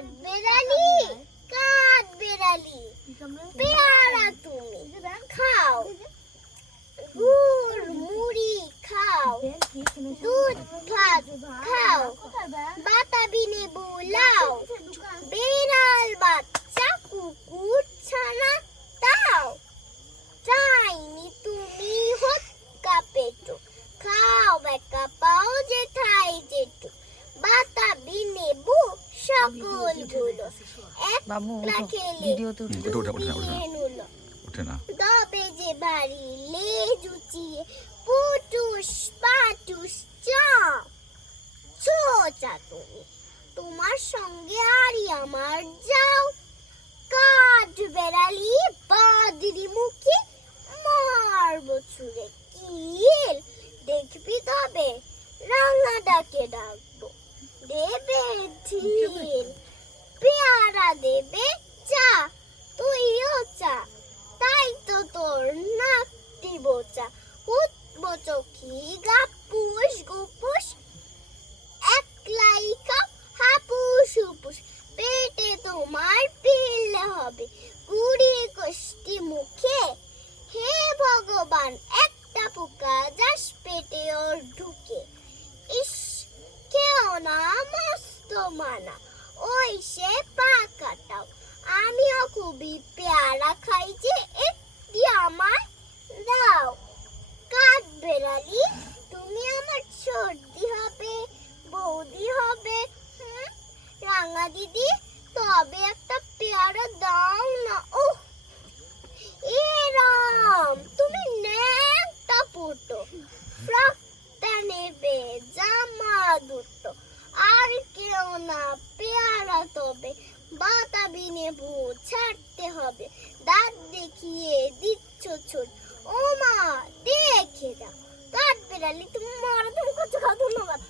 কাঠবেড়ালি কাঠবেড়ালি পেয়ারা তুমি খাও, গুড় মুড়ি খাও, দুধ ভাত খাও, বাতাবি নেবু লাও, বেড়াল বাচ্চা কুকুর ছানা তাও, চাইনি তুমি হৎকা পেটো, খাও বেকা পাও যেথায় যেটু, বাতাবি নেবু সকল গুলো একলা খেলে ওঠে না। তবে যে বাড়ি লেজ উঁচিয়ে পুটুস পাটুস ছোচা তুমি, তোমার সঙ্গে আরই আমার যাও, কাঠ বেড়ালি বাদরি মুখে মারবো ছুঁড়ে কিল, দেখবি তবে রাঙা ডাকে ডাকবো, দেবে ঢিল, পেয়ারা দেবে চা, তুইও চা, তাই তো তোর নাকটি বোচা, উঠবো চোখি গাপুস গুপুস, একলাই খাও হাপুস হুপুস, পেটে তোমার পিলে হবে 20 কোষ্টি মুখে, হে ভগবান একটা পোকা যাস পেটে ওর ঢুকে, ইস কেউ না মস্ত মানা, ওই সে পা কাটাও, আমিও খুবই পেয়ারা খাই যে একটি আমায় দাও, কাঠবেড়ালি তুমি আমার সর্দি হবে বৌদি হবে, রাঙা দিদি তবে একটা পেয়ারা দাও না, ওহ এরাম তুমি নেকটা ফুটো, ফ্রকটা নেবে জামা দুটো, আর কেউ না পেয়ারা তবে বাতাবি নেবু ছাড়তে হবে, দাঁত দেখিয়ে দিচ্ছ ছোট, ও মা দেখে দাও, কাঠবেড়ালি তুমি মারা তুমি কত ধন্যবাদ।